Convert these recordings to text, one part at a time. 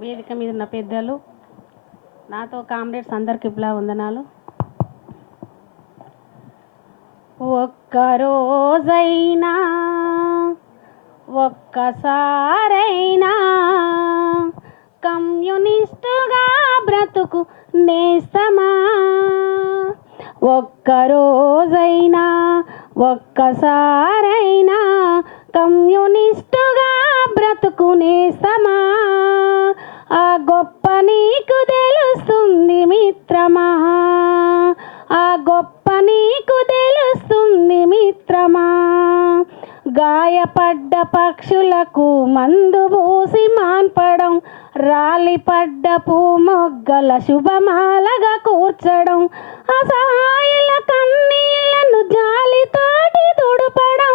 వేదిక మీద ఉన్న పెద్దలు, నాతో కామ్రేడ్స్ అందరికి ఇట్లా వందనాలు. ఒక్కరోజైనా ఒక్కసారైనా కమ్యూనిస్టుగా బ్రతుకు నేస్తమా. ఒక్కరోజైనా ఒక్కసారైనా కమ్యూనిస్టుగా బ్రతుకు నేస్తమా. ఆ గొప్ప నీకు తెలుస్తుంది మిత్రమా, ఆ గొప్ప నీకు తెలుస్తుంది మిత్రమా. గాయపడ్డ పక్షులకు మందు పూసి మాన్పడం, రాలిపడ్డ పూమొగ్గల శుభమాలగా కూర్చడం, అసహాయుల కన్నీళ్లను జాలితోటి తుడపడం,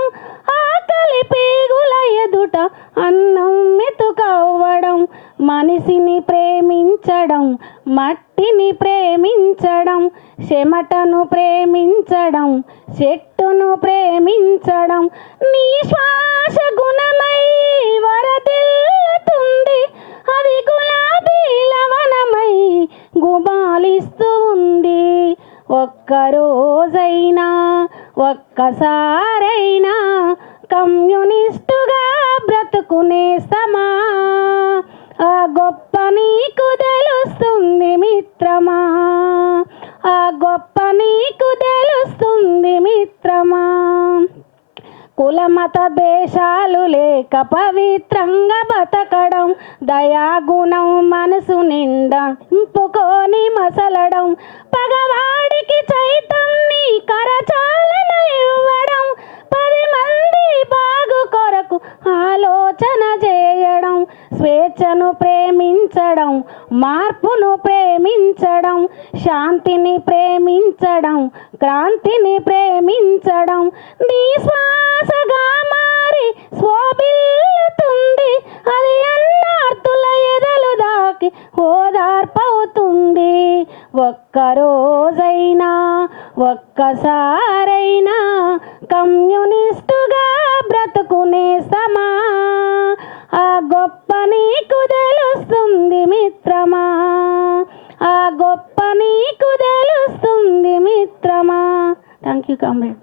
ఆకలి పేగుల ఎదుట అన్నం మెతుకవ్వడం, మనిషిని ప్రేమించడం, మట్టిని ప్రేమించడం, చెమటను ప్రేమించడం, చెట్టును ప్రేమించడం, నీ శ్వాస గుణమై వరదిల్లుతుంది, అది గులాబీల వనమై గుబాలిస్తూ ఉంది. ఒక్కరోజైనా ఒక్కసారైనా కమ్యూనిస్టుగా బ్రతుకు నేస్తమా. ఆ గొప్ప నీకు తెలుస్తుంది మిత్రమా, ఆ గొప్ప నీకు తెలుస్తుంది మిత్రమా. కులమత దేశాలు లేక పవిత్రంగా బతకడం, దయాగుణం మనసు నిండా నింపుకొని మసలడం, పగవాడికి చైతం నీ కరచాలన ఇవ్వడం, 10 మంది బాగు కొరకు ఆలోచన చేయడం, స్వేచ్ఛను ప్రేమించడం, మార్పును ప్రేమించడం, శాంతిని ప్రేమించడం, క్రాంతిని ప్రేమించడం, నీ శ్వాసగా మారి శోభిల్లుతుంది, అది అన్నార్తుల ఎదలు దాకి ఓదార్పవుతుంది. ఒక్కరోజైనా ఒక్కసారైనా కమ్యూనిస్టుగా బ్రతుకు నేస్తమా. ఆ గొప్ప నీకు తెలుస్తుంది మిత్రమా, ఆ గొప్ప నీకు తెలుస్తుంది మిత్రమా. Thank you comrade.